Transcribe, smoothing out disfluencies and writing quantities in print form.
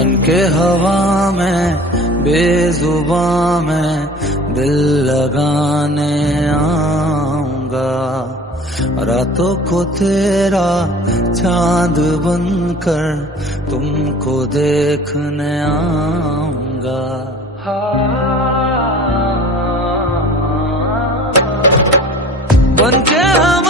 बन के हवा में बेजुबां में दिल लगाने आऊंगा, रातों को तेरा चांद बनकर तुमको देखने आऊंगा। बन के हम